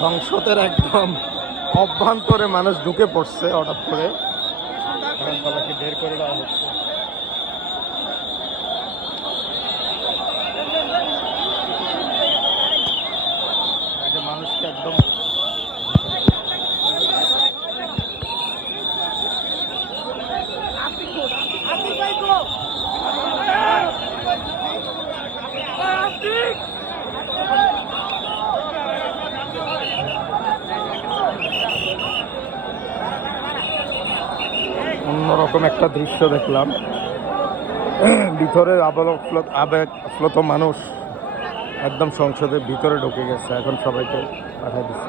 সংসদের একদম অভ্যন্তরে মানুষ ঢুকে পড়ছে হঠাৎ করে, এখন সবাইকে বের করে দেওয়া হচ্ছে। মানুষকে একদম অন্যরকম একটা দৃশ্য দেখলাম। ভিতরের আবেগ আপ্লুত মানুষ একদম সংসদের ভিতরে ঢুকে গেছে, এখন সবাইকে পাঠিয়ে দিচ্ছে।